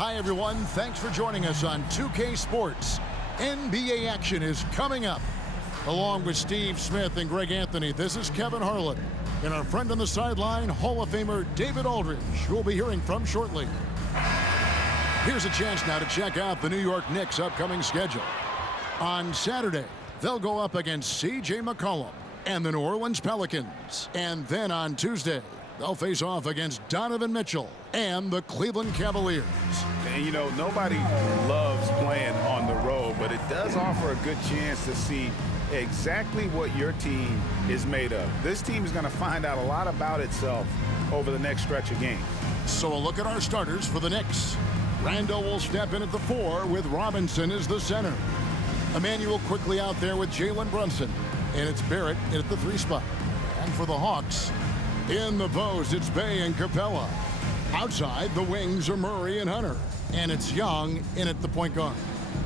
Hi, everyone. Thanks for joining us on 2K Sports. NBA action is coming up. Along with Steve Smith and Greg Anthony, this is Kevin Harlan. And our friend on the sideline, Hall of Famer David Aldridge, who we'll be hearing from shortly. Here's a chance now to check out the New York Knicks' upcoming schedule. On Saturday, they'll go up against C.J. McCollum and the New Orleans Pelicans. And then on Tuesday, they'll face off against Donovan Mitchell and the Cleveland Cavaliers. And, you know, nobody loves playing on the road, but it does offer a good chance to see exactly what your team is made of. This team is going to find out a lot about itself over the next stretch of games. So a look at our starters for the Knicks. Randall will step in at the 4 with Robinson as the center. Emmanuel quickly out there with Jalen Brunson. And it's Barrett in at the 3 spot. And for the Hawks, in the post, it's Bey and Capella. Outside, the wings are Murray and Hunter. And it's Young in at the point guard.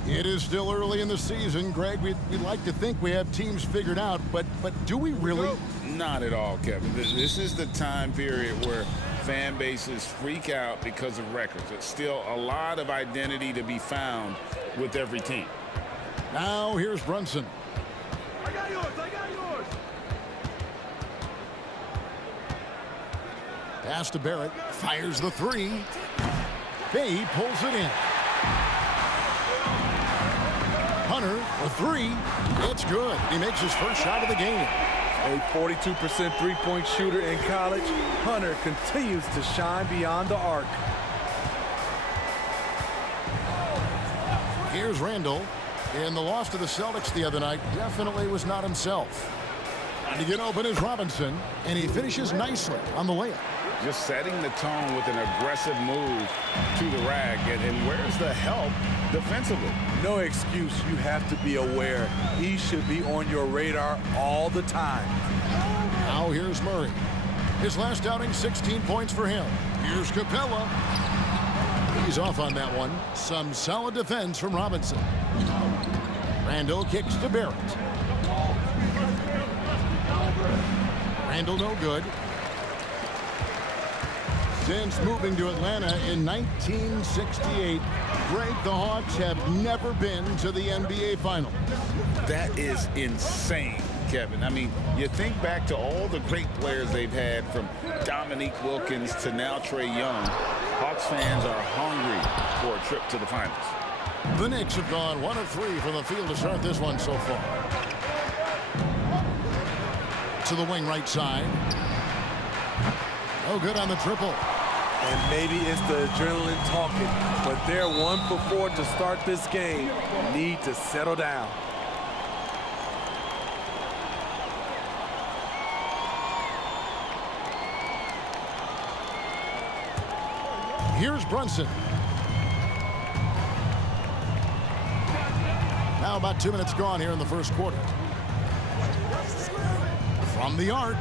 It is still early in the season, Greg. We'd like to think we have teams figured out, but do we really? Not at all, Kevin. This is the time period where fan bases freak out because of records. It's still a lot of identity to be found with every team. Now here's Brunson. I got yours. Pass to Barrett. Fires the 3. Bey pulls it in. Hunter, a 3. It's good. He makes his first shot of the game. A 42% three-point shooter in college, Hunter continues to shine beyond the arc. Here's Randall. And the loss to the Celtics the other night definitely was not himself. And to get open is Robinson, and he finishes nicely on the layup. Just setting the tone with an aggressive move to the rack. And where's the help defensively? No excuse. You have to be aware. He should be on your radar all the time. Now here's Murray. His last outing, 16 points for him. Here's Capella. He's off on that one. Some solid defense from Robinson. Randall kicks to Barrett. Randall no good. Since moving to Atlanta in 1968, Greg, the Hawks have never been to the NBA Finals. That is insane, Kevin. I mean, you think back to all the great players they've had, from Dominique Wilkins to now Trae Young. Hawks fans are hungry for a trip to the finals. The Knicks have gone 1 of 3 from the field to start this one so far. To the wing right side. Oh, good on the triple. And maybe it's the adrenaline talking, but they're 1 for 4 to start this game. Need to settle down. Here's Brunson. Now about 2 minutes gone here in the first quarter. From the arc.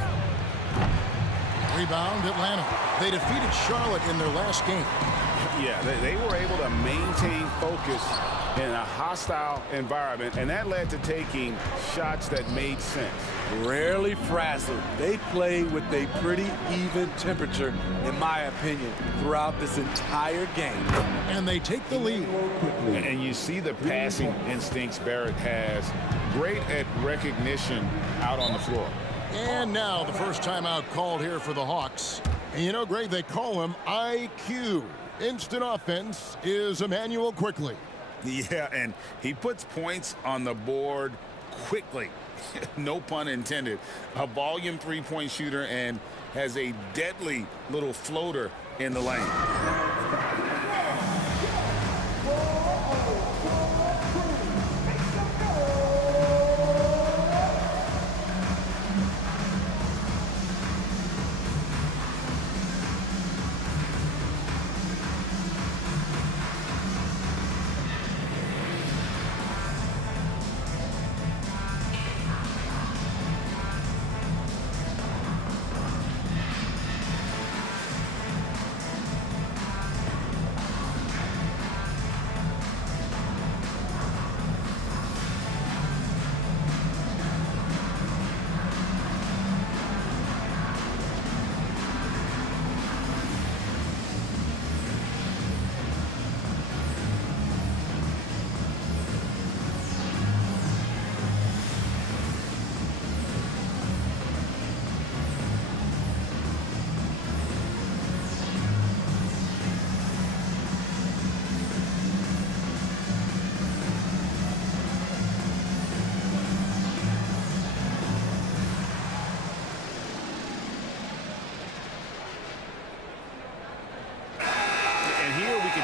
Rebound, Atlanta. They defeated Charlotte in their last game. Yeah, they were able to maintain focus in a hostile environment, and that led to taking shots that made sense. Rarely frazzled. They play with a pretty even temperature, in my opinion, throughout this entire game. And they take the lead. And you see the passing instincts Barrett has. Great at recognition out on the floor. And now the first timeout called here for the Hawks. And you know, Greg, they call him IQ. Instant offense is Emmanuel quickly. Yeah, and he puts points on the board quickly. No pun intended. A volume three-point shooter and has a deadly little floater in the lane.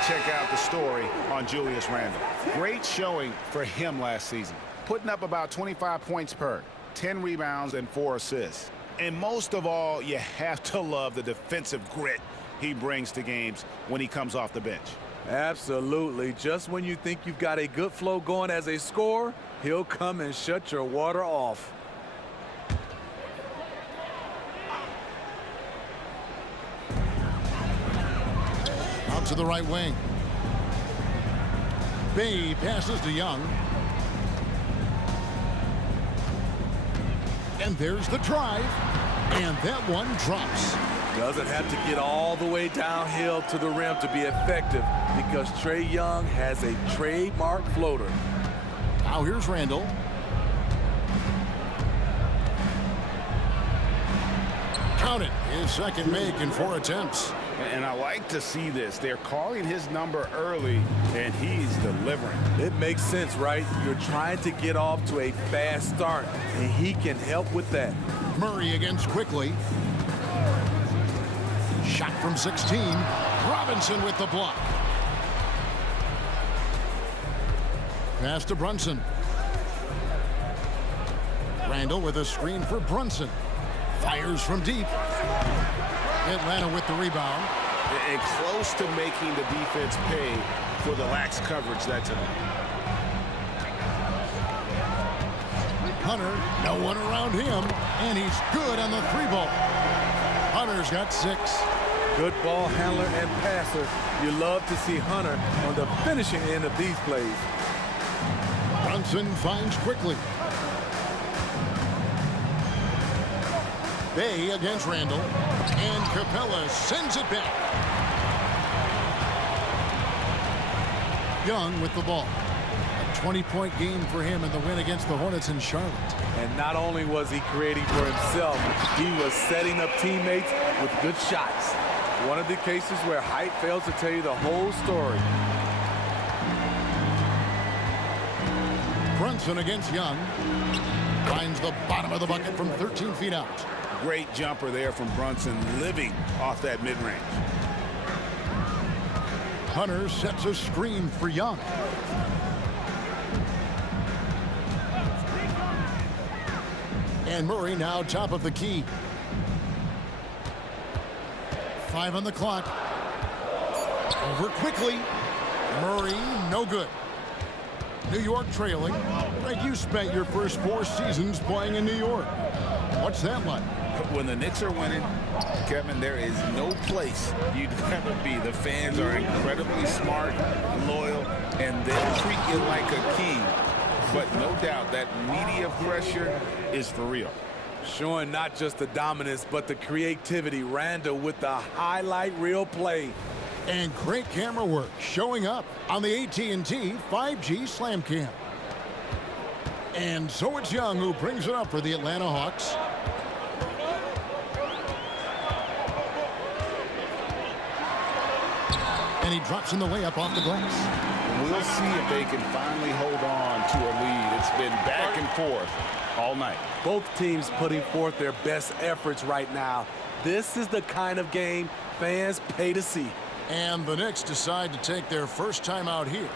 check out the story on Julius Randle. Great showing for him last season, putting up about 25 points per, 10 rebounds, and 4 assists. And most of all, you have to love the defensive grit he brings to games when he comes off the bench. Absolutely. Just when you think you've got a good flow going as a scorer, he'll come and shut your water off. Out to the right wing. Bay passes to Young. And there's the drive. And that one drops. Doesn't have to get all the way downhill to the rim to be effective because Trae Young has a trademark floater. Now here's Randle. Count it. His second make in 4 attempts. And I like to see this. They're calling his number early, and he's delivering. It makes sense, right? You're trying to get off to a fast start, and he can help with that. Murray against Quickly. Shot from 16. Robinson with the block. Pass to Brunson. Randle with a screen for Brunson. Fires from deep. Atlanta with the rebound. And close to making the defense pay for the lax coverage that time. Hunter, no one around him, and he's good on the 3-ball. Hunter's got 6. Good ball handler and passer. You love to see Hunter on the finishing end of these plays. Brunson finds Quickly. Bay against Randle, and Capella sends it back. Young with the ball. A 20-point game for him in the win against the Hornets in Charlotte. And not only was he creating for himself, he was setting up teammates with good shots. One of the cases where height fails to tell you the whole story. Brunson against Young. Finds the bottom of the bucket from 13 feet out. Great jumper there from Brunson, living off that mid-range. Hunter sets a screen for Young. And Murray now top of the key. 5 on the clock. Over Quickly. Murray, no good. New York trailing. Greg, you spent your first 4 seasons playing in New York. What's that like? When the Knicks are winning, Kevin, there is no place you'd rather be. The fans are incredibly smart, loyal, and they'll treat you like a king. But no doubt that media pressure is for real. Showing not just the dominance, but the creativity. Randle with the highlight reel play. And great camera work showing up on the AT&T 5G Slam Cam. And so it's Young who brings it up for the Atlanta Hawks. And he drops in the layup off the glass. We'll see if they can finally hold on to a lead. It's been back and forth all night. Both teams putting forth their best efforts right now. This is the kind of game fans pay to see. And the Knicks decide to take their first time out here.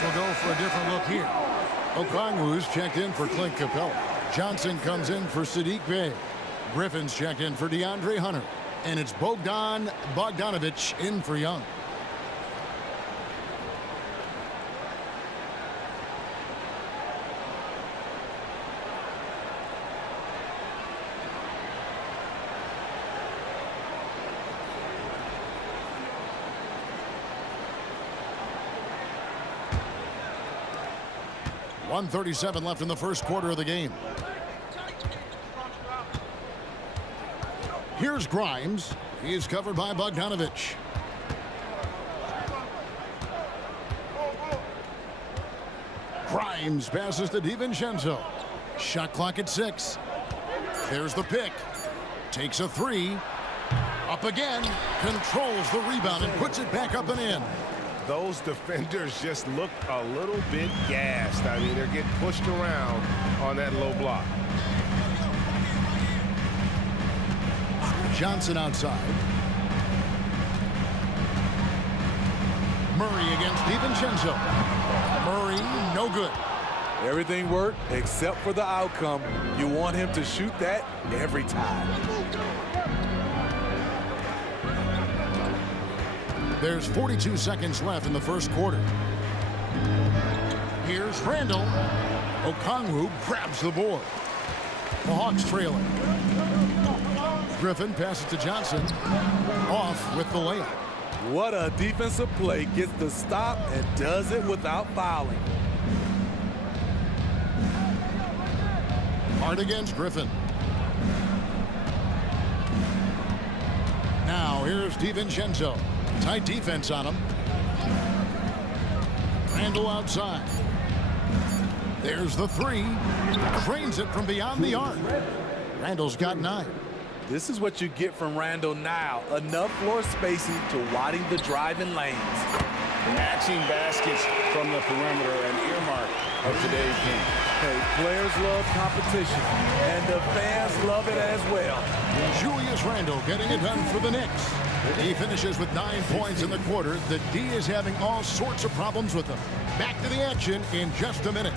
Knicks will go for a different look here. Okongwu's checked in for Clint Capella. Johnson comes in for Sadiq Bey. Griffin's checked in for DeAndre Hunter. And it's Bogdan Bogdanovic in for Young. .137 left in the first quarter of the game. Here's Grimes. He is covered by Bogdanovic. Grimes passes to DiVincenzo. Shot clock at 6. There's the pick. Takes a 3. Up again. Controls the rebound and puts it back up and in. Those defenders just look a little bit gassed. I mean, they're getting pushed around on that low block. Johnson outside. Murray against DiVincenzo. Murray, no good. Everything worked except for the outcome. You want him to shoot that every time. There's 42 seconds left in the first quarter. Here's Randall. Okongwu grabs the board. The Hawks trailing. Griffin passes to Johnson. Off with the layup. What a defensive play. Gets the stop and does it without fouling. Hard against Griffin. Now here's DiVincenzo. Tight defense on him. Randall outside. There's the 3. Trains it from beyond the arc. Randall's got 9. This is what you get from Randall now. Enough floor spacing to widen the driving lanes. Matching baskets from the perimeter, an earmark of today's game. Hey, players love competition, and the fans love it as well. Julius Randle getting it done for the Knicks. He finishes with 9 points in the quarter. The D is having all sorts of problems with him. Back to the action in just a minute.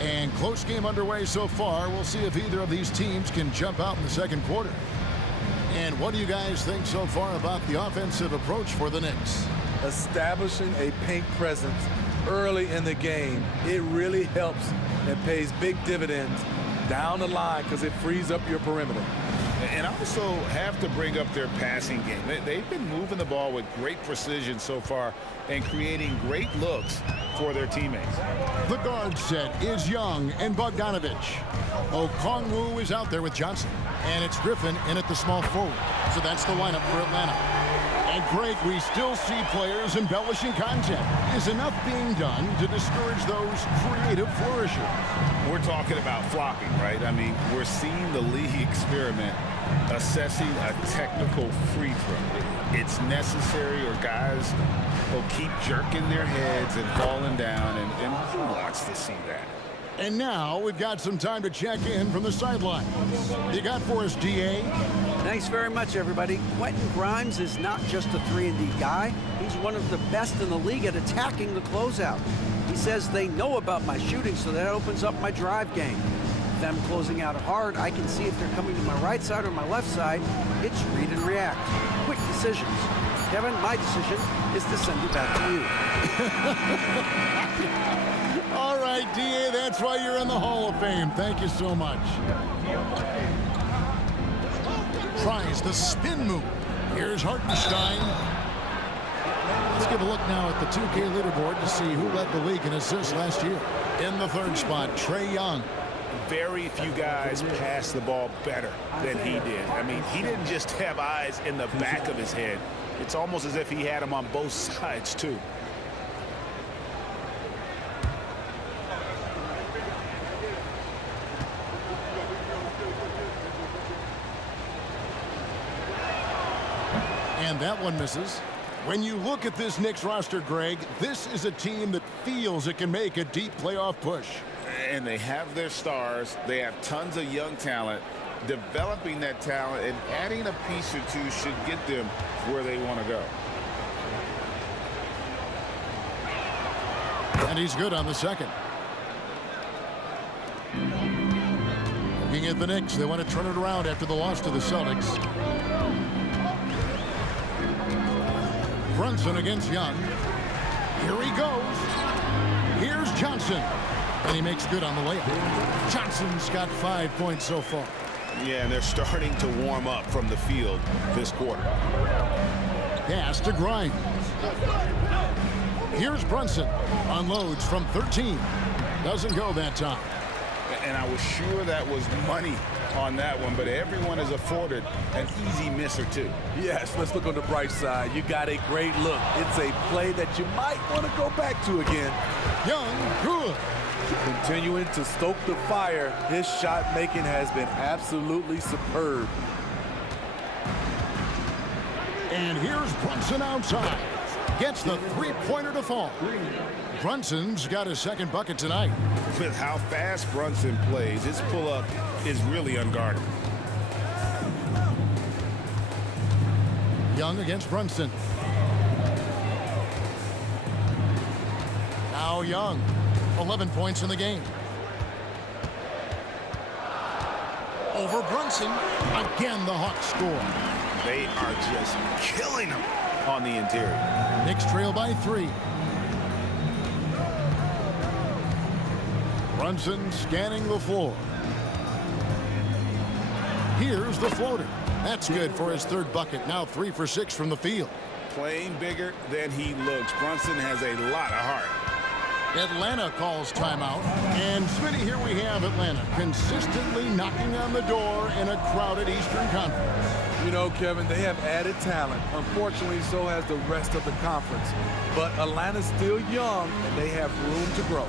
And close game underway so far. We'll see if either of these teams can jump out in the second quarter. And what do you guys think so far about the offensive approach for the Knicks? Establishing a paint presence early in the game, it really helps and pays big dividends down the line because it frees up your perimeter. And also have to bring up their passing game. They've been moving the ball with great precision so far and creating great looks for their teammates. The guard set is Young and Bogdanovic. Okongwu is out there with Johnson. And it's Griffin in at the small forward. So that's the lineup for Atlanta. And Greg, we still see players embellishing content. Is enough being done to discourage those creative flourishes? We're talking about flocking, right? I mean, we're seeing the league experiment assessing a technical free throw. It's necessary or guys will keep jerking their heads and falling down, and who wants to see that? And now we've got some time to check in from the sideline. You got for us, DA? Thanks very much, everybody. Quentin Grimes is not just a 3-and-D guy. He's one of the best in the league at attacking the closeout. He says they know about my shooting, so that opens up my drive game. Them closing out hard, I can see if they're coming to my right side or my left side. It's read and react. Quick decisions. Kevin, my decision is to send it back to you. All right, DA, that's why you're in the Hall of Fame. Thank you so much. Tries the spin move. Here's Hartenstein. Let's give a look now at the 2K leaderboard to see who led the league in assists last year. In the third spot, Trae Young. Very few guys passed the ball better than he did. I mean, he didn't just have eyes in the back of his head. It's almost as if he had him on both sides, too. And that one misses. When you look at this Knicks roster, Greg, this is a team that feels it can make a deep playoff push. And they have their stars. They have tons of young talent. Developing that talent and adding a piece or two should get them where they want to go. And he's good on the second. Looking at the Knicks, they want to turn it around after the loss to the Celtics. Brunson against Young. Here he goes. Here's Johnson. And he makes good on the layup. Johnson's got 5 points so far. Yeah, and they're starting to warm up from the field this quarter. Pass to Grimes. Here's Brunson. Unloads from 13. Doesn't go that time. And I was sure that was money on that one, but everyone is afforded an easy miss or two. Yes, let's look on the bright side. You got a great look. It's a play that you might want to go back to again. Young, good. Continuing to stoke the fire, his shot making has been absolutely superb. And here's Brunson outside. Gets the three-pointer to fall. Brunson's got his second bucket tonight. With how fast Brunson plays, his pull-up is really unguarded. Young against Brunson. Now Young. 11 points in the game. Over Brunson. Again, the Hawks score. They are just killing him on the interior. Knicks trail by 3. Brunson scanning the floor. Here's the floater. That's good for his third bucket. Now 3 for 6 from the field. Playing bigger than he looks. Brunson has a lot of heart. Atlanta calls timeout. And Smitty, here we have Atlanta consistently knocking on the door in a crowded Eastern Conference. You know, Kevin, they have added talent. Unfortunately, so has the rest of the conference. But Atlanta's still young, and they have room to grow.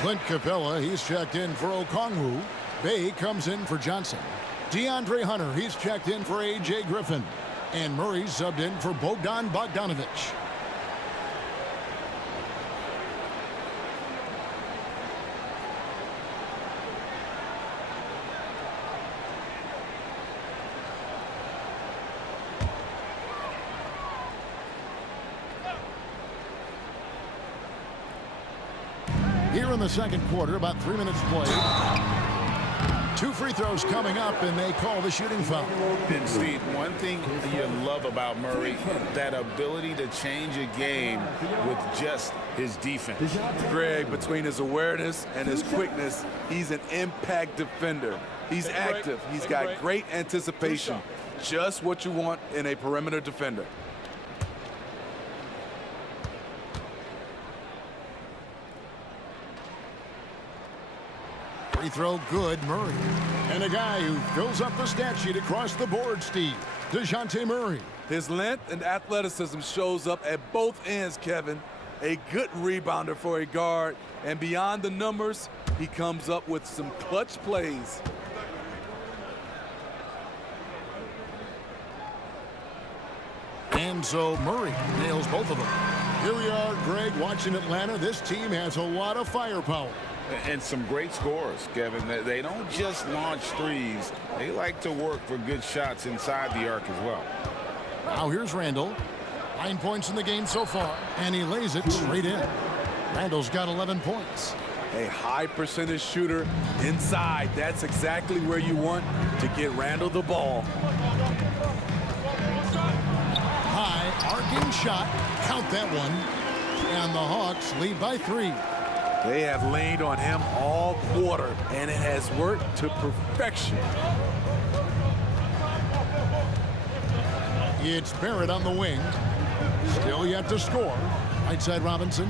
Clint Capella, he's checked in for Okongwu. Bay comes in for Johnson. DeAndre Hunter, he's checked in for A.J. Griffin. And Murray's subbed in for Bogdan Bogdanovic. Here in the second quarter, about 3 minutes played. 2 free throws coming up, and they call the shooting foul. And Steve, one thing you love about Murray, that ability to change a game with just his defense. Greg, between his awareness and his quickness, he's an impact defender. He's active. He's got great anticipation. Just what you want in a perimeter defender. Free throw good, Murray. And a guy who fills up the stat sheet across the board, Steve, DeJounte Murray. His length and athleticism shows up at both ends, Kevin. A good rebounder for a guard. And beyond the numbers, he comes up with some clutch plays. And so Murray nails both of them. Here we are, Greg, watching Atlanta. This team has a lot of firepower. And some great scores, Kevin. They don't just launch threes. They like to work for good shots inside the arc as well. Now here's Randall. 9 points in the game so far, and he lays it straight in. Randall's got 11 points. A high percentage shooter inside. That's exactly where you want to get Randall the ball. High arcing shot. Count that one. And the Hawks lead by 3. They have leaned on him all quarter, and it has worked to perfection. It's Barrett on the wing. Still yet to score. Right side Robinson.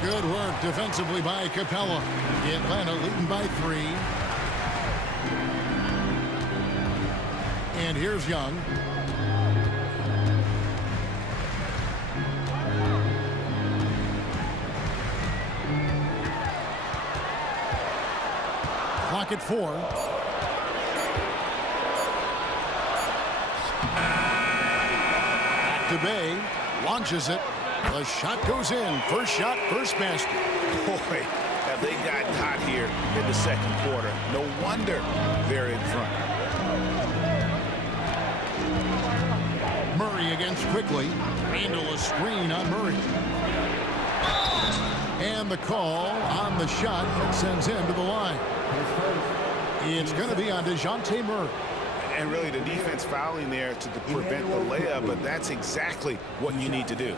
Good work defensively by Capella. Atlanta leading by 3. And here's Young. Clock at 4. Back to Bay. Launches it. The shot goes in. First shot, first basket. Boy, have they gotten hot here in the second quarter. No wonder they're in front. Murray against Quickly. Randall a screen on Murray. And the call on the shot that sends him to the line. It's going to be on DeJounte Murray. And really the defense fouling there to prevent the layup, but that's exactly what you need to do.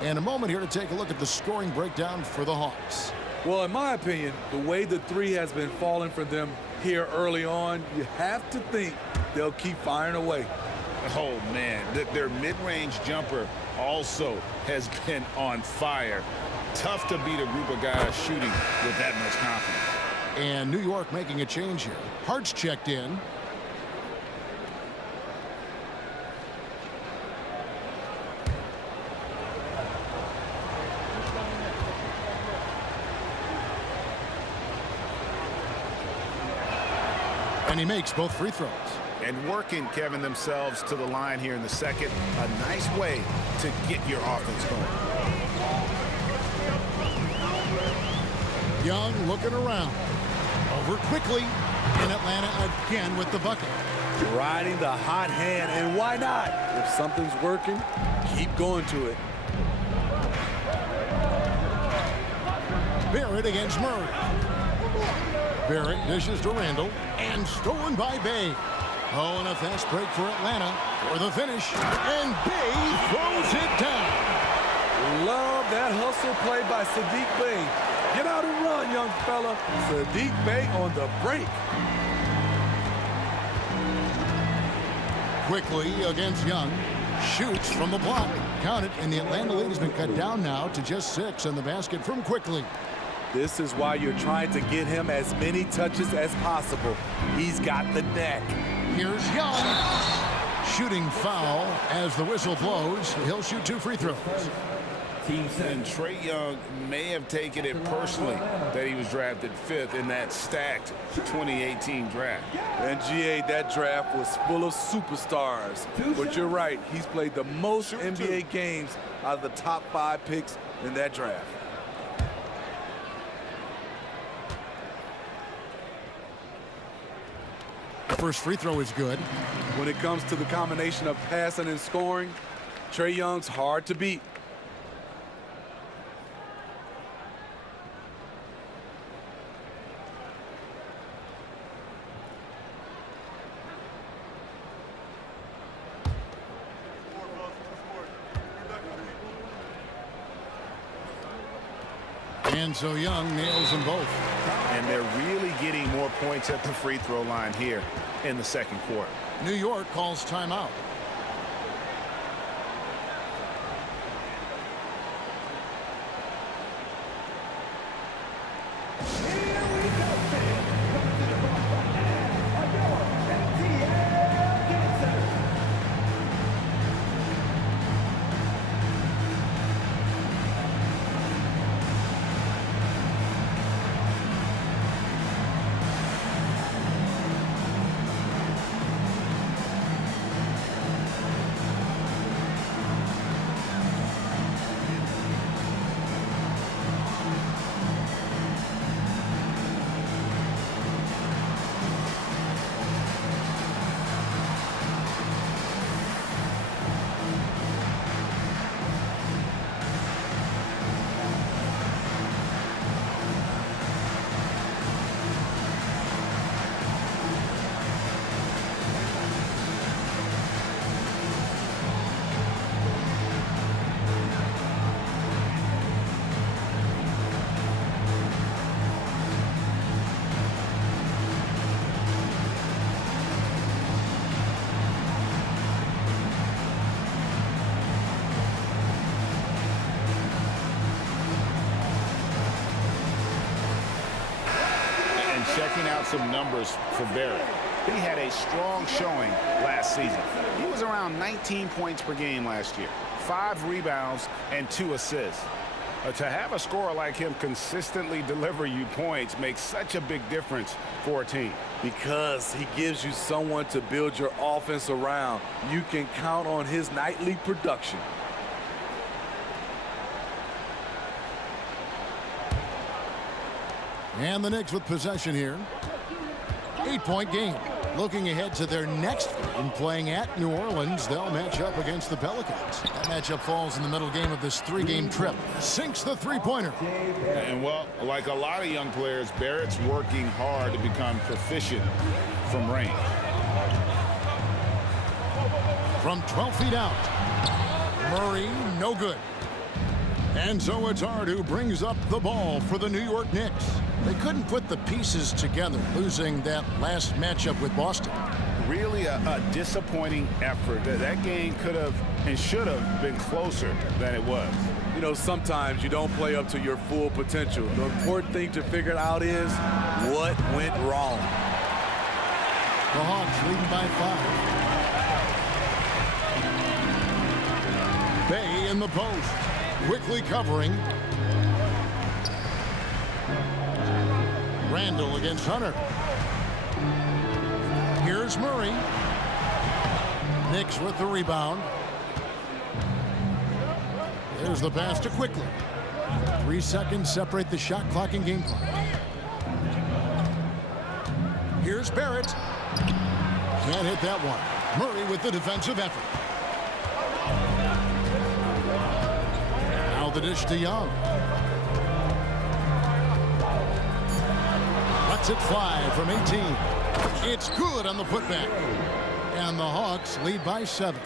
And a moment here to take a look at the scoring breakdown for the Hawks. Well, in my opinion, the way the three has been falling for them here early on, you have to think they'll keep firing away. Oh, man, their mid-range jumper also has been on fire. Tough to beat a group of guys shooting with that much confidence. And New York making a change here. Hart's checked in. And he makes both free throws. And working, Kevin, themselves to the line here in the second. A nice way to get your offense going. Young looking around. Over Quickly. And Atlanta again with the bucket. Riding the hot hand, and why not? If something's working, keep going to it. Barrett against Murray. Barrett dishes to Randall. And stolen by Bay. Oh, and a fast break for Atlanta for the finish. And Bay throws it down. Love that hustle play by Sadiq Bey. Get out and run, young fella. Sadiq Bey on the break. Quickly against Young. Shoots from the block. Count it, and the Atlanta lead has been cut down now to just 6 in the basket from Quickly. This is why you're trying to get him as many touches as possible. He's got the knack. Here's Young. Shooting foul as the whistle blows. He'll shoot 2 free throws. And Trae Young may have taken it personally that he was drafted 5th in that stacked 2018 draft. And GA, that draft was full of superstars. But you're right, he's played the most NBA games out of the top 5 picks in that draft. First free throw is good. When it comes to the combination of passing and scoring, Trae Young's hard to beat. And so Young nails them both. And they're really getting more points at the free throw line here in the second quarter. New York calls timeout. Checking out some numbers for Barrett. He had a strong showing last season. He was around 19 points per game last year, 5 rebounds and 2 assists. To have a scorer like him consistently deliver you points makes such a big difference for a team. Because he gives you someone to build your offense around. You can count on his nightly production. And the Knicks with possession here. 8-point game. Looking ahead to their next game, playing at New Orleans, they'll match up against the Pelicans. That matchup falls in the middle game of this 3-game trip. Sinks the three-pointer. And, well, like a lot of young players, Barrett's working hard to become proficient from range. From 12 feet out. Murray, no good. And so it's Hart who brings up the ball for the New York Knicks. They couldn't put the pieces together, losing that last matchup with Boston. Really a disappointing effort. That game could have and should have been closer than it was. You know, sometimes you don't play up to your full potential. The important thing to figure out is what went wrong. The Hawks leading by 5. Bay in the post. Quickly covering. Randall against Hunter. Here's Murray. Knicks with the rebound. There's the pass to Quickly. 3 seconds separate the shot clock and game clock. Here's Barrett. Can't hit that one. Murray with the defensive effort. Now the dish to Young. Lets it fly from 18. It's good on the putback. And the Hawks lead by 7.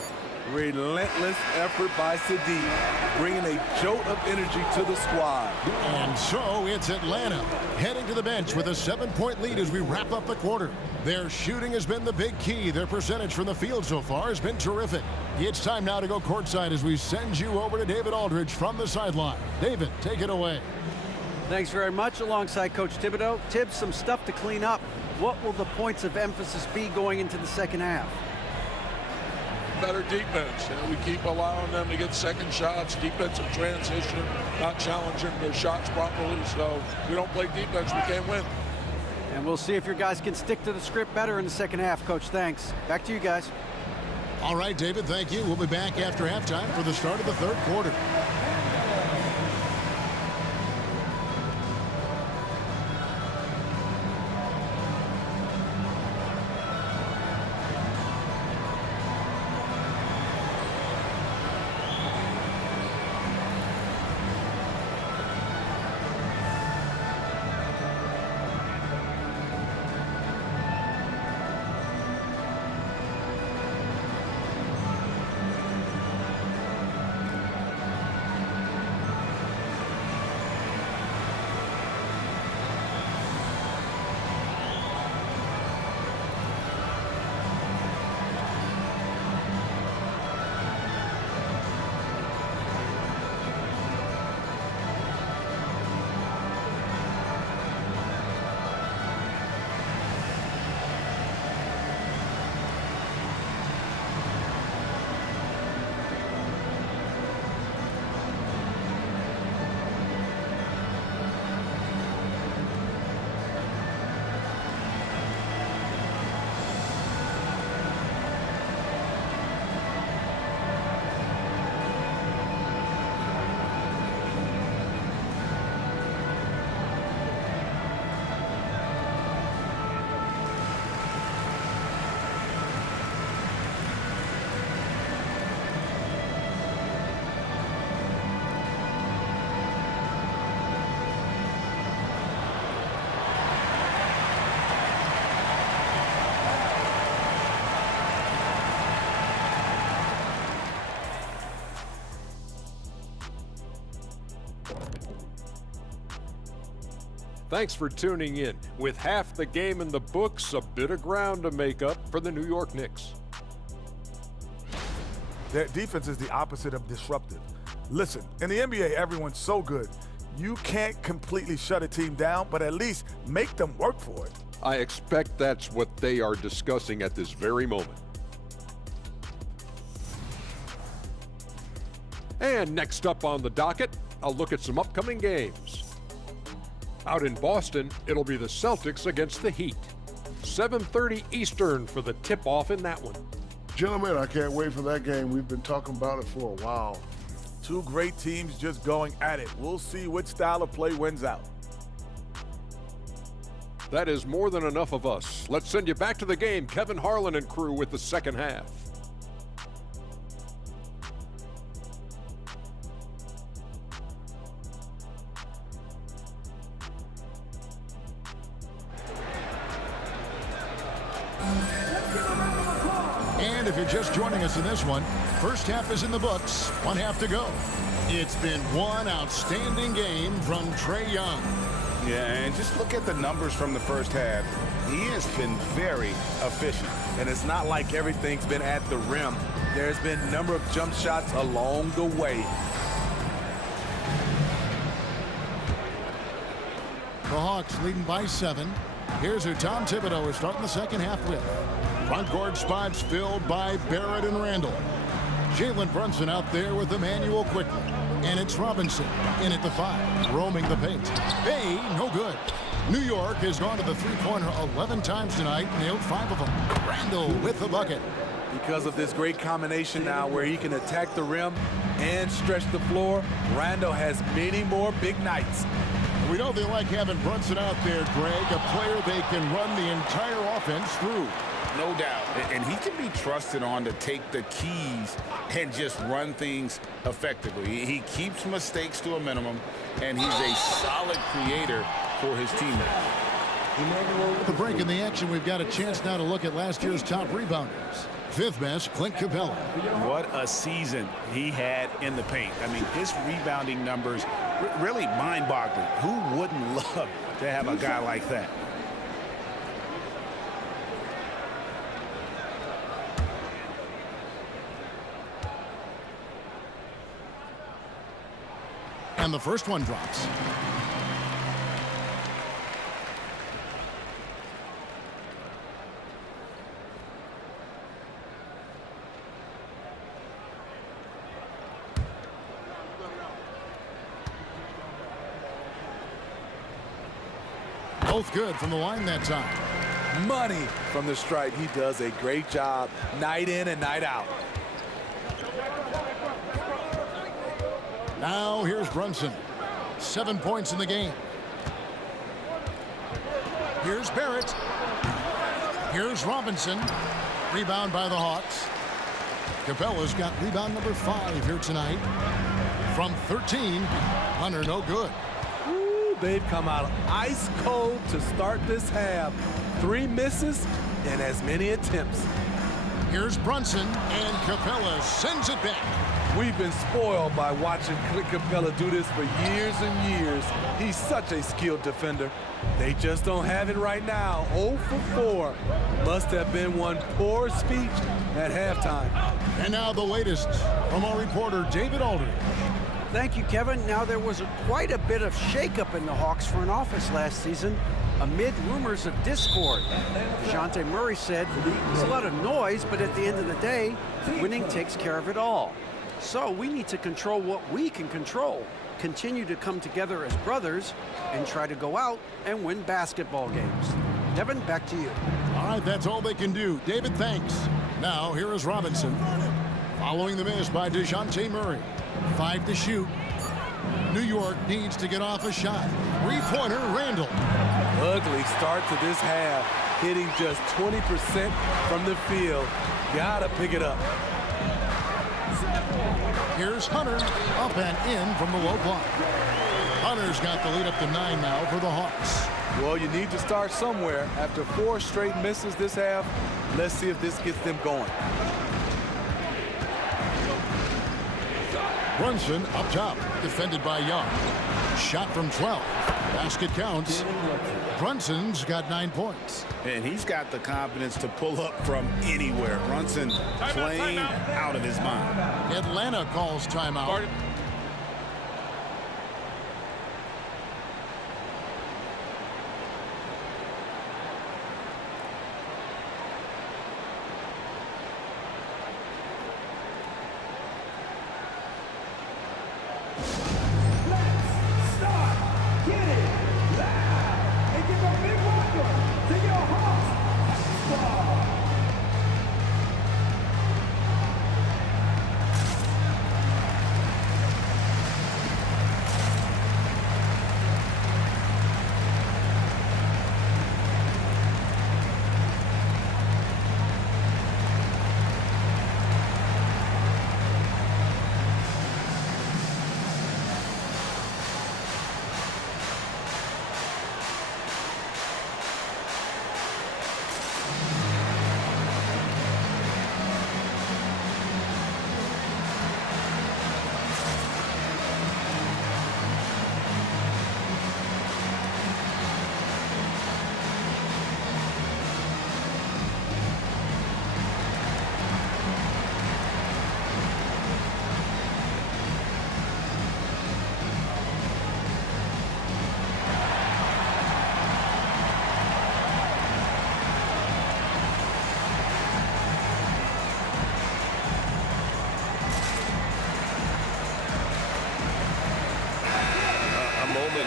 Relentless effort by Sadiq, bringing a jolt of energy to the squad. And so it's Atlanta heading to the bench with a 7-point lead as we wrap up the quarter. Their shooting has been the big key. Their percentage from the field so far has been terrific. It's time now to go courtside as we send you over to David Aldridge from the sideline. David, take it away. Thanks very much. Alongside Coach Thibodeau. Tibbs, some stuff to clean up. What will the points of emphasis be going into the second half? Better defense. You know, we keep allowing them to get second shots, defensive transition, not challenging their shots properly. So if we don't play defense, we can't win. And we'll see if your guys can stick to the script better in the second half. Coach, thanks. Back to you guys. All right, David, thank you. We'll be back after halftime for the start of the third quarter. Thanks for tuning in. With half the game in the books, a bit of ground to make up for the New York Knicks. Their defense is the opposite of disruptive. Listen, in the NBA, everyone's so good. You can't completely shut a team down, but at least make them work for it. I expect that's what they are discussing at this very moment. And next up on the docket, I'll look at some upcoming games. Out in Boston, it'll be the Celtics against the Heat. 7:30 Eastern for the tip-off in that one. Gentlemen, I can't wait for that game. We've been talking about it for a while. Two great teams just going at it. We'll see which style of play wins out. That is more than enough of us. Let's send you back to the game, Kevin Harlan and crew with the second half. And if you're just joining us in this one, first half is in the books, 1 half to go. It's been one outstanding game from Trae Young. Yeah, and just look at the numbers from the first half. He has been very efficient. And it's not like everything's been at the rim. There's been a number of jump shots along the way. The Hawks leading by 7. Here's who Tom Thibodeau is starting the second half with. Front court spots filled by Barrett and Randall. Jalen Brunson out there with Emmanuel quickly. And it's Robinson in at the 5, roaming the paint. Hey, no good. New York has gone to the three-pointer 11 times tonight, nailed 5 of them. Randall with the bucket. Because of this great combination now where he can attack the rim and stretch the floor, Randall has many more big nights. We know they like having Brunson out there, Greg, a player they can run the entire offense through. No doubt. And he can be trusted on to take the keys and just run things effectively. He keeps mistakes to a minimum, and he's a solid creator for his teammates. With the break in the action, we've got a chance now to look at last year's top rebounders. 5th best, Clint Capella. What a season he had in the paint. I mean, his rebounding numbers really mind-boggling. Who wouldn't love to have a guy like that? And the first one drops. Both good from the line that time. Money from the stripe. He does a great job night in and night out. Now here's Brunson. 7 points in the game. Here's Barrett. Here's Robinson. Rebound by the Hawks. Capella's got rebound number 5 here tonight. From 13, Hunter no good. Ooh, they've come out ice cold to start this half. 3 misses and as many attempts. Here's Brunson, and Capella sends it back. We've been spoiled by watching Clint Capella do this for years and years. He's such a skilled defender. They just don't have it right now. 0 for 4. Must have been one poor speech at halftime. And now the latest from our reporter, David Aldridge. Thank you, Kevin. Now, there was quite a bit of shakeup in the Hawks front office last season amid rumors of discord. DeJounte Murray said there's a lot of noise, but at the end of the day, winning takes care of it all. So we need to control what we can control, continue to come together as brothers, and try to go out and win basketball games. Devin, back to you. All right, that's all they can do. David, thanks. Now, here is Robinson. Following the miss by DeJounte Murray. 5 to shoot. New York needs to get off a shot. 3-pointer, Randall. Ugly start to this half, hitting just 20% from the field. Gotta pick it up. Here's Hunter, up and in from the low block. Hunter's got the lead up to 9 now for the Hawks. Well, you need to start somewhere. After 4 straight misses this half, let's see if this gets them going. Brunson up top, defended by Young. Shot from 12. Basket counts. Brunson's got 9 points. And he's got the confidence to pull up from anywhere. Brunson playing out of his mind. Atlanta calls timeout.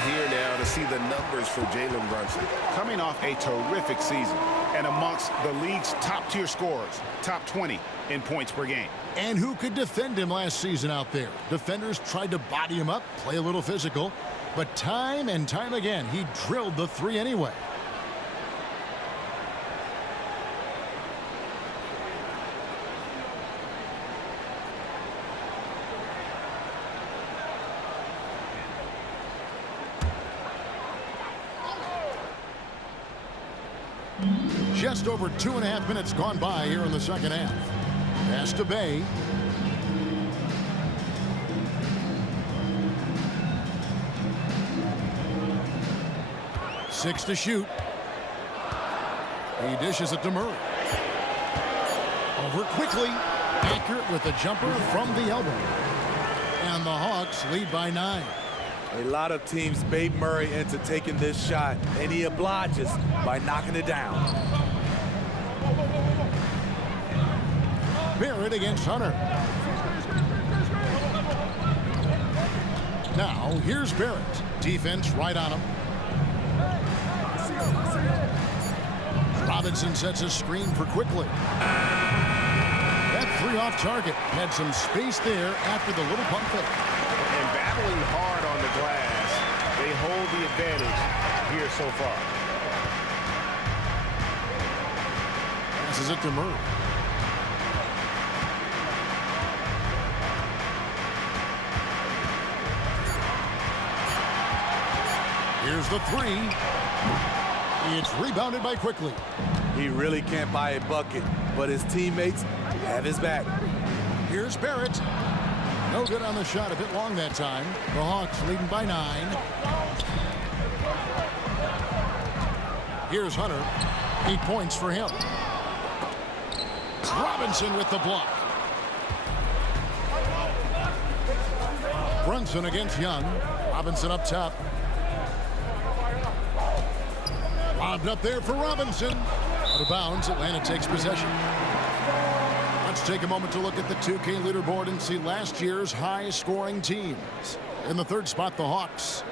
Here now to see the numbers for Jalen Brunson. Coming off a terrific season and amongst the league's top-tier scorers, top 20 in points per game. And who could defend him last season out there? Defenders tried to body him up, play a little physical, but time and time again, he drilled the three anyway. Just over 2.5 minutes gone by here in the second half. Pass to Bay. Six to shoot. He dishes it to Murray. Over quickly. Accurate with the jumper from the elbow. And the Hawks lead by 9. A lot of teams bait Murray into taking this shot, and he obliges by knocking it down. Barrett against Hunter. Now, here's Barrett. Defense right on him. Robinson sets a screen for Quickly. That three off target. Had some space there after the little pump fake. And battling hard on the glass, they hold the advantage here so far. Passes it to Murray. Here's the three. It's rebounded by Quickly. He really can't buy a bucket, but his teammates have his back. Here's Barrett. No good on the shot, a bit long that time. The Hawks leading by 9. Here's Hunter. 8 points for him. Robinson with the block. Brunson against Young. Robinson up top. Lobbed up there for Robinson. Out of bounds, Atlanta takes possession. Let's take a moment to look at the 2K leaderboard and see last year's high-scoring teams. In the third spot, the Hawks.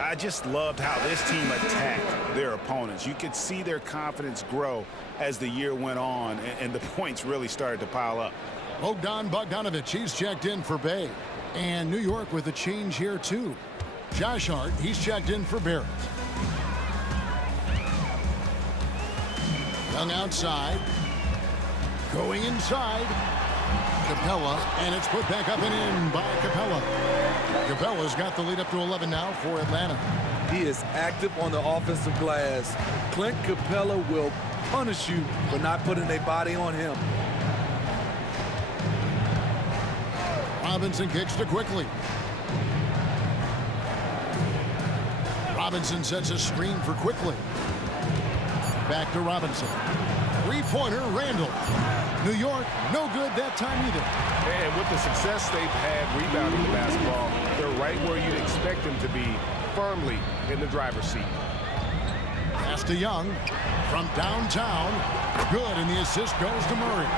I just loved how this team attacked their opponents. You could see their confidence grow as the year went on, and the points really started to pile up. Bogdanovich, he's checked in for Bay. And New York with a change here, too. Josh Hart, he's checked in for Barrett. Young outside. Going inside. Capella, and it's put back up and in by Capella. Capella's got the lead up to 11 now for Atlanta. He is active on the offensive glass. Clint Capella will punish you for not putting a body on him. Robinson kicks to Quickly. Robinson sets a screen for Quickly. Back to Robinson. Three-pointer, Randall. New York, no good that time either. And with the success they've had rebounding the basketball, they're right where you'd expect them to be, firmly in the driver's seat. Pass to Young from downtown. Good, and the assist goes to Murray.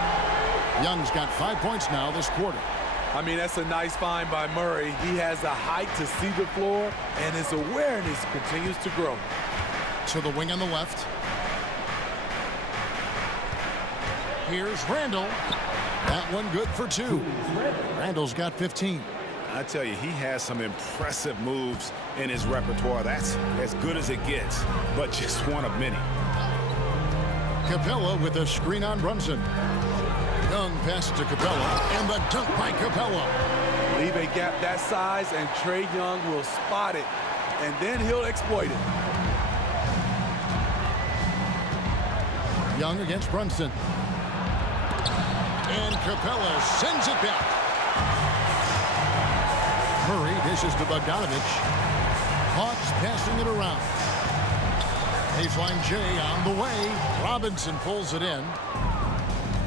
Young's got 5 points now this quarter. I mean, that's a nice find by Murray. He has the height to see the floor, and his awareness continues to grow. To the wing on the left. Here's Randall. That one good for 2. Randall's got 15. I tell you, he has some impressive moves in his repertoire. That's as good as it gets, but just one of many. Capella with a screen on Brunson. Young pass to Capella, and the dunk by Capella. Leave a gap that size, and Trae Young will spot it, and then he'll exploit it. Young against Brunson. And Capella sends it back. Murray dishes to Bogdanovich. Hawks passing it around. Baseline J on the way. Robinson pulls it in.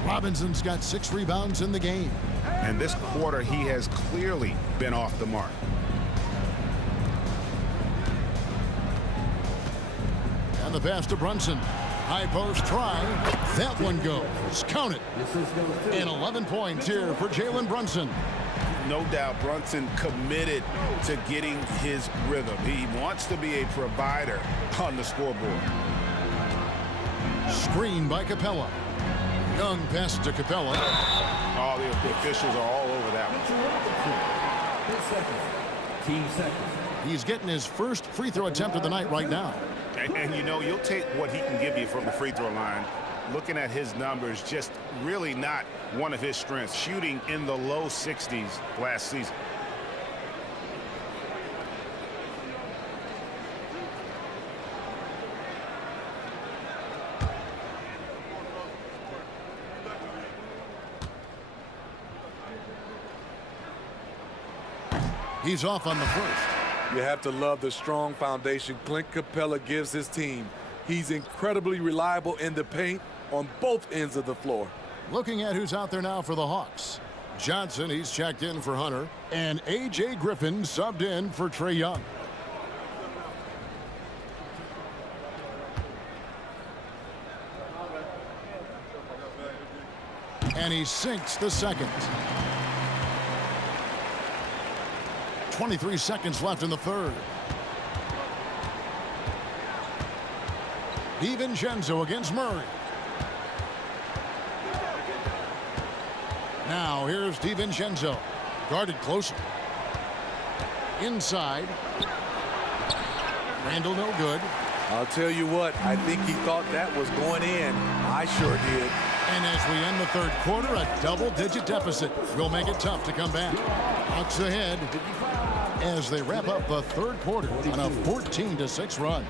Robinson's got 6 rebounds in the game. And this quarter, he has clearly been off the mark. And the pass to Brunson. High post try. That one goes. Count it. And 11 points here for Jalen Brunson. No doubt Brunson committed to getting his rhythm. He wants to be a provider on the scoreboard. Screen by Capella. Young pass to Capella. All the officials are all over that one. Team second. He's getting his first free throw attempt of the night right now. And you know, you'll take what he can give you from the free throw line. Looking at his numbers, just really not one of his strengths. Shooting in the low 60s last season. He's off on the first. You have to love the strong foundation Clint Capella gives his team. He's incredibly reliable in the paint on both ends of the floor. Looking at who's out there now for the Hawks. Johnson, he's checked in for Hunter. And A.J. Griffin subbed in for Trae Young. And he sinks the second. 23 seconds left in the third. DiVincenzo against Murray. Now here's DiVincenzo. Guarded closer. Inside. Randall no good. I'll tell you what, I think he thought that was going in. I sure did. And as we end the third quarter, a double-digit deficit will make it tough to come back. Hawks ahead as they wrap up the third quarter on a 14-6 run.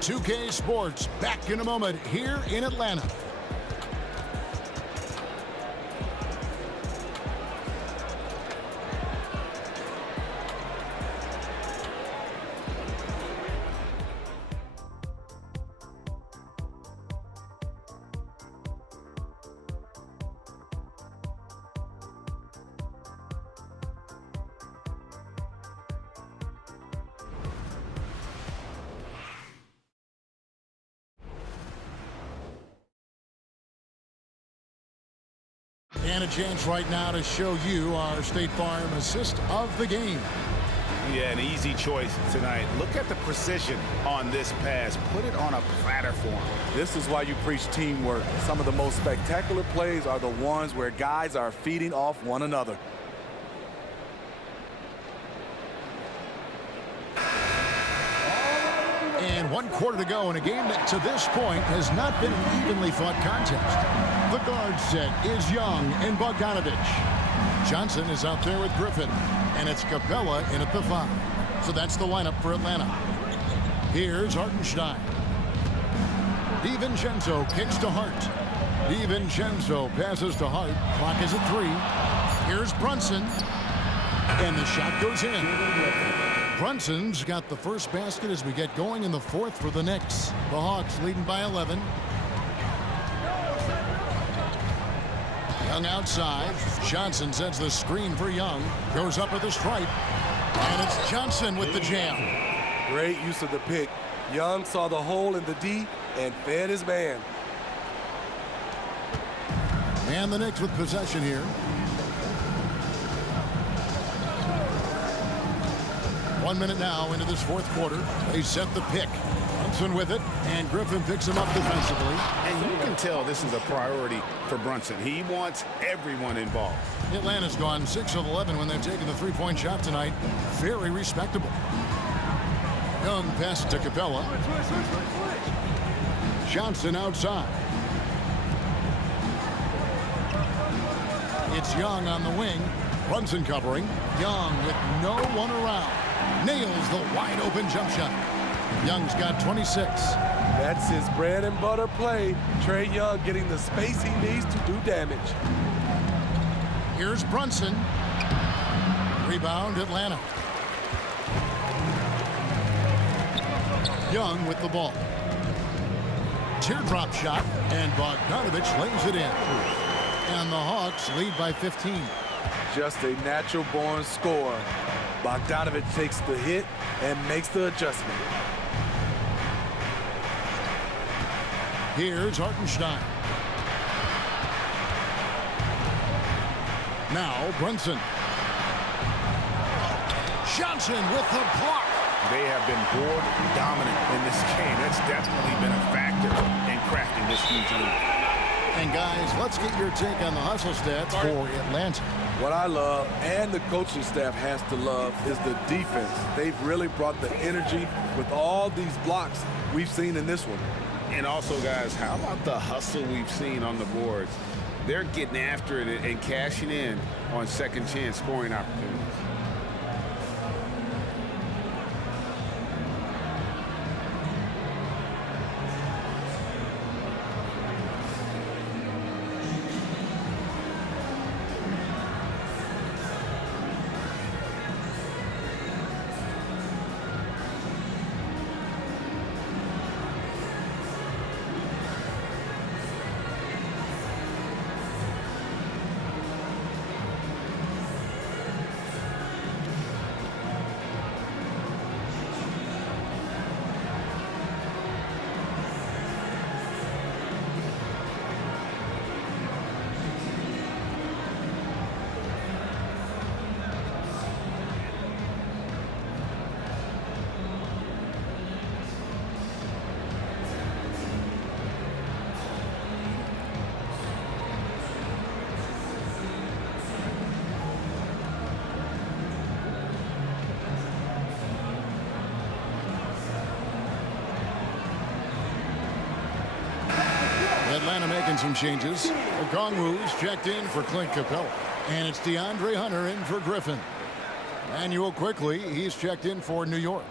2K Sports back in a moment here in Atlanta. And a chance right now to show you our State Farm assist of the game. Yeah, an easy choice tonight. Look at the precision on this pass. Put it on a platter for him. This is why you preach teamwork. Some of the most spectacular plays are the ones where guys are feeding off one another. And 1 quarter to go in a game that to this point has not been an evenly fought contest. The guard set is Young and Bogdanovich. Johnson is out there with Griffin, and it's Capella in at the 5. So that's the lineup for Atlanta. Here's Hartenstein. DiVincenzo kicks to Hart. DiVincenzo passes to Hart. Clock is at 3. Here's Brunson. And the shot goes in. Brunson's got the first basket as we get going in the fourth for the Knicks. The Hawks leading by 11. Young outside. Johnson sends the screen for Young. Goes up with the stripe. And it's Johnson with the jam. Great use of the pick. Young saw the hole in the D and fed his man. And the Knicks with possession here. One minute now into this fourth quarter. They set the pick. Brunson with it, and Griffin picks him up defensively. And you can tell this is a priority for Brunson. He wants everyone involved. Atlanta's gone 6 of 11 when they've taken the three-point shot tonight. Very respectable. Young pass to Capella. Johnson outside. It's Young on the wing. Brunson covering. Young with no one around. Nails the wide open jump shot. Young's got 26. That's his bread and butter play. Trae Young getting the space he needs to do damage. Here's Brunson. Rebound Atlanta. Young with the ball. Teardrop shot, and Bogdanovich lays it in. And the Hawks lead by 15. Just a natural-born scorer. Bogdanovich takes the hit and makes the adjustment. Here's Hartenstein. Now Brunson. Johnson with the block. They have been board dominant in this game. That's definitely been a factor in crafting this huge lead. And guys, let's get your take on the hustle stats for Atlanta. What I love, and the coaching staff has to love, is the defense. They've really brought the energy with all these blocks we've seen in this one. And also, guys, how about the hustle we've seen on the boards? They're getting after it and cashing in on second chance scoring opportunities. Atlanta making some changes. Okongwu's checked in for Clint Capella. And it's DeAndre Hunter in for Griffin. Manuel quickly, he's checked in for New York.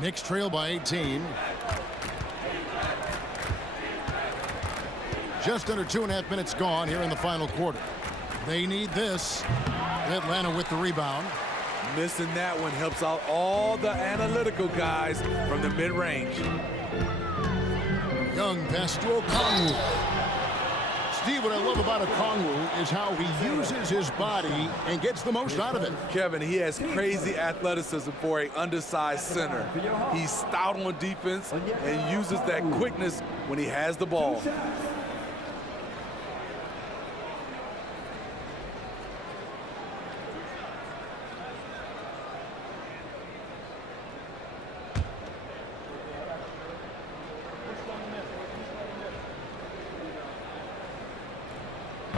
Knicks trail by 18. Just under 2.5 minutes gone here in the final quarter. They need this. Atlanta with the rebound. Missing that one helps out all the analytical guys from the mid-range. Young pass to Okongwu. Steve, what I love about Okongwu is how he uses his body and gets the most out of it. Kevin, he has crazy athleticism for an undersized center. He's stout on defense and uses that quickness when he has the ball.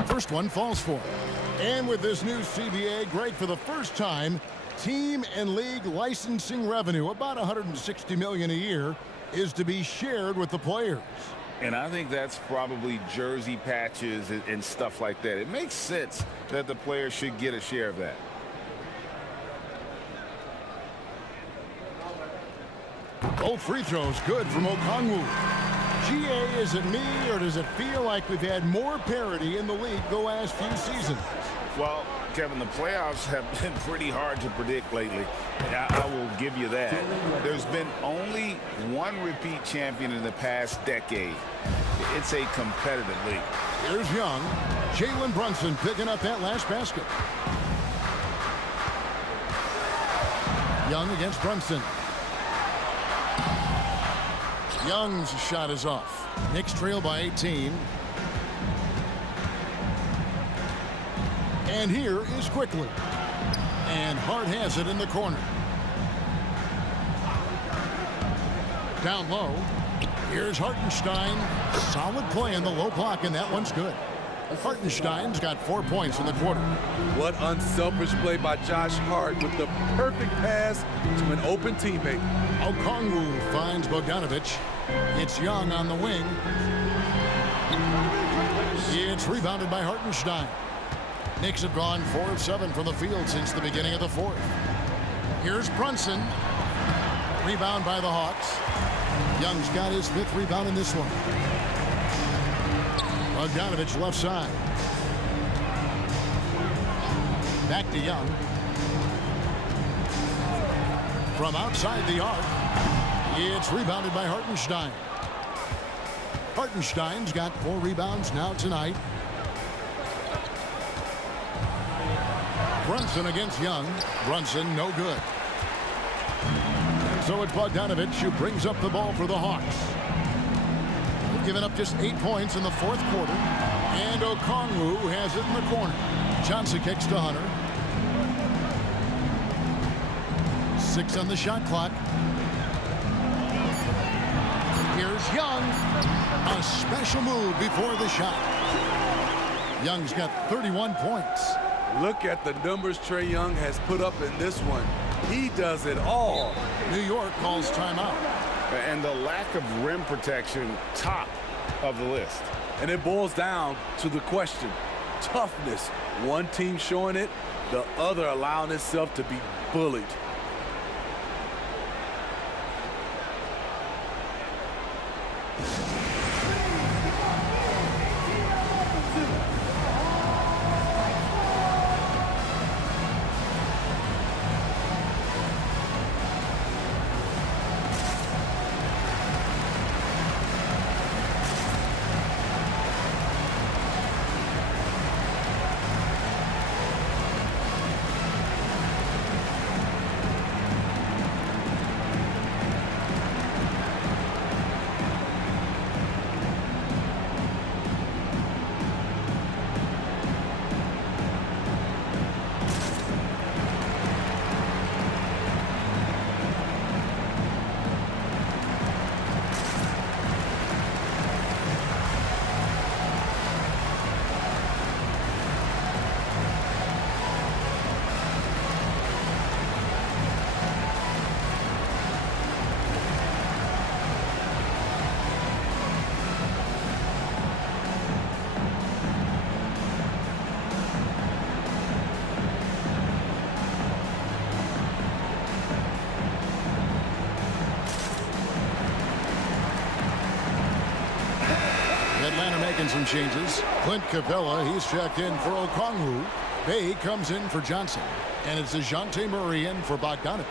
First one falls for him. And with this new CBA, Greg, for the first time, team and league licensing revenue, about $160 million a year, is to be shared with the players. And I think that's probably jersey patches and stuff like that. It makes sense that the players should get a share of that. Both free throws good from Okongwu. GA, is it me, or does it feel like we've had more parity in the league the last few seasons? Well, Kevin, the playoffs have been pretty hard to predict lately. I will give you that. There's been only one repeat champion in the past decade. It's a competitive league. Here's Young. Jalen Brunson picking up that last basket. Young against Brunson. Young's shot is off. Knicks trail by 18. And here is Quickly. And Hart has it in the corner. Down low. Here's Hartenstein. Solid play in the low block, and that one's good. Hartenstein's got 4 points in the quarter. What unselfish play by Josh Hart with the perfect pass to an open teammate. Okongwu finds Bogdanovich. It's Young on the wing. It's rebounded by Hartenstein. Knicks have gone 4 of 7 from the field since the beginning of the fourth. Here's Brunson. Rebound by the Hawks. Young's got his 5th rebound in this one. Bogdanovich left side. Back to Young. From outside the arc. It's rebounded by Hartenstein. Hartenstein's got 4 rebounds now tonight. Brunson against Young. Brunson no good. So it's Bogdanovich who brings up the ball for the Hawks. They've given up just 8 points in the fourth quarter. And Okongwu has it in the corner. Johnson kicks to Hunter. 6 on the shot clock. Here's Young. A special move before the shot. Young's got 31 points. Look at the numbers Trae Young has put up in this one. He does it all. New York calls timeout. And the lack of rim protection, top of the list. And it boils down to the question. Toughness. One team showing it, the other allowing itself to be bullied. Atlanta making some changes. Clint Capella, he's checked in for Okongwu. Bay comes in for Johnson. And it's DeJounte Murray in for Bogdanovich.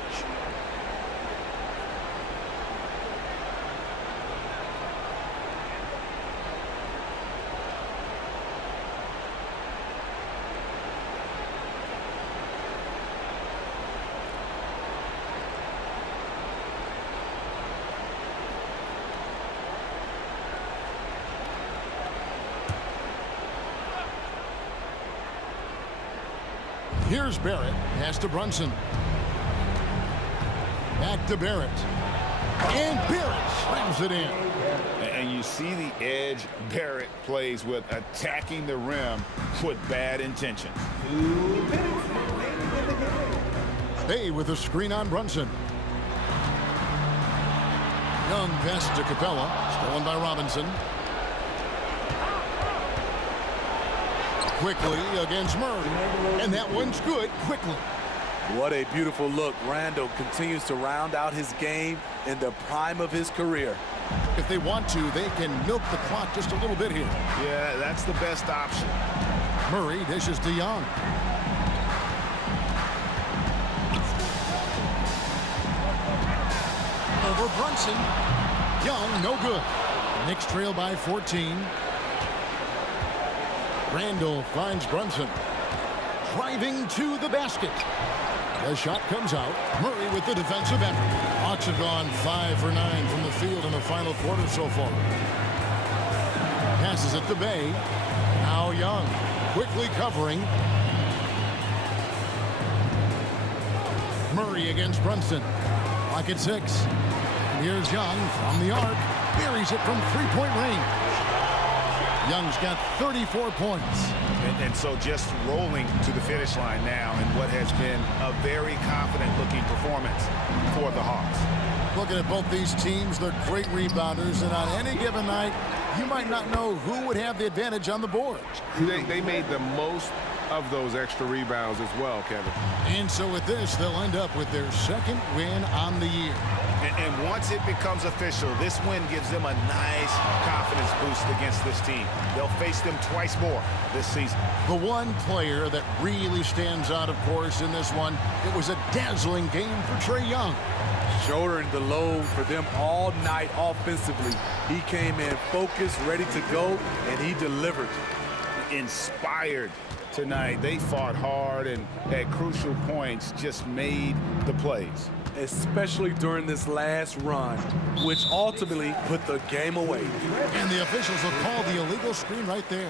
Here's Barrett. Pass to Brunson. Back to Barrett. And Barrett slams it in. And you see the edge Barrett plays with, attacking the rim with bad intention. Bay with a screen on Brunson. Young pass to Capella. Stolen by Robinson. Quickly against Murray. And that one's good. Quickly. What a beautiful look. Randall continues to round out his game in the prime of his career. If they want to, they can milk the clock just a little bit here. Yeah, that's the best option. Murray dishes to Young. Over Brunson. Young, no good. Knicks trail by 14. Randall finds Brunson. Driving to the basket. The shot comes out. Murray with the defensive effort. Hawks have gone 5 for 9 from the field in the final quarter so far. Passes it to Bay. Now Young quickly covering. Murray against Brunson. Clock at 6. And here's Young from the arc. Buries it from three-point range. Young's got 34 points. And so just rolling to the finish line now in what has been a very confident-looking performance for the Hawks. Looking at both these teams, they're great rebounders, and on any given night, you might not know who would have the advantage on the board. They made the most of those extra rebounds as well, Kevin. And so with this, they'll end up with their second win on the year. And once it becomes official, this win gives them a nice confidence boost against this team. They'll face them twice more this season. The one player that really stands out, of course, in this one, it was a dazzling game for Trae Young. Shouldering the load for them all night offensively. He came in focused, ready to go, and he delivered. Inspired tonight. They fought hard and at crucial points just made the plays. Especially during this last run, which ultimately put the game away. And the officials will call the illegal screen right there.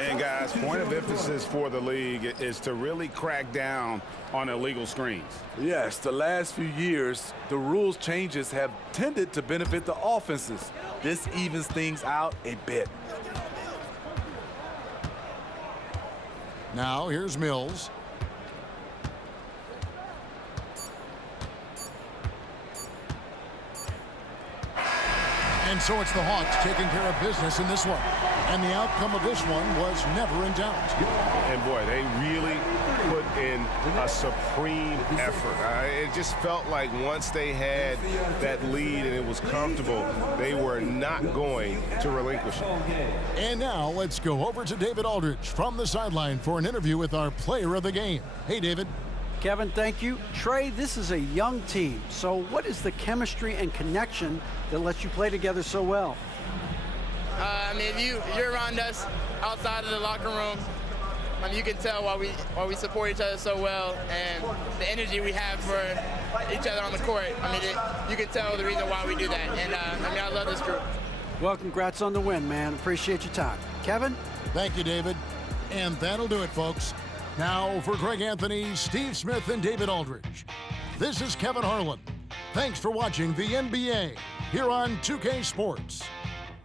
And guys, point of emphasis for the league is to really crack down on illegal screens. Yes, the last few years, the rules changes have tended to benefit the offenses. This evens things out a bit. Now here's Mills. And so it's the Hawks taking care of business in this one. And the outcome of this one was never in doubt. And boy, they really put in a supreme effort. It just felt like once they had that lead and it was comfortable, they were not going to relinquish it. And now let's go over to David Aldridge from the sideline for an interview with our player of the game. Hey, David. Kevin, thank you. Trae, this is a young team. So what is the chemistry and connection that lets you play together so well? I mean, if you're around us outside of the locker room, you can tell why we support each other so well and the energy we have for each other on the court. I mean, you can tell the reason why we do that. And I love this group. Well, congrats on the win, man. Appreciate your time. Kevin? Thank you, David. And that'll do it, folks. Now for Greg Anthony, Steve Smith, and David Aldridge. This is Kevin Harlan. Thanks for watching the NBA here on 2K Sports.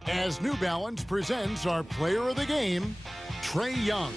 As New Balance presents our player of the game, Trae Young.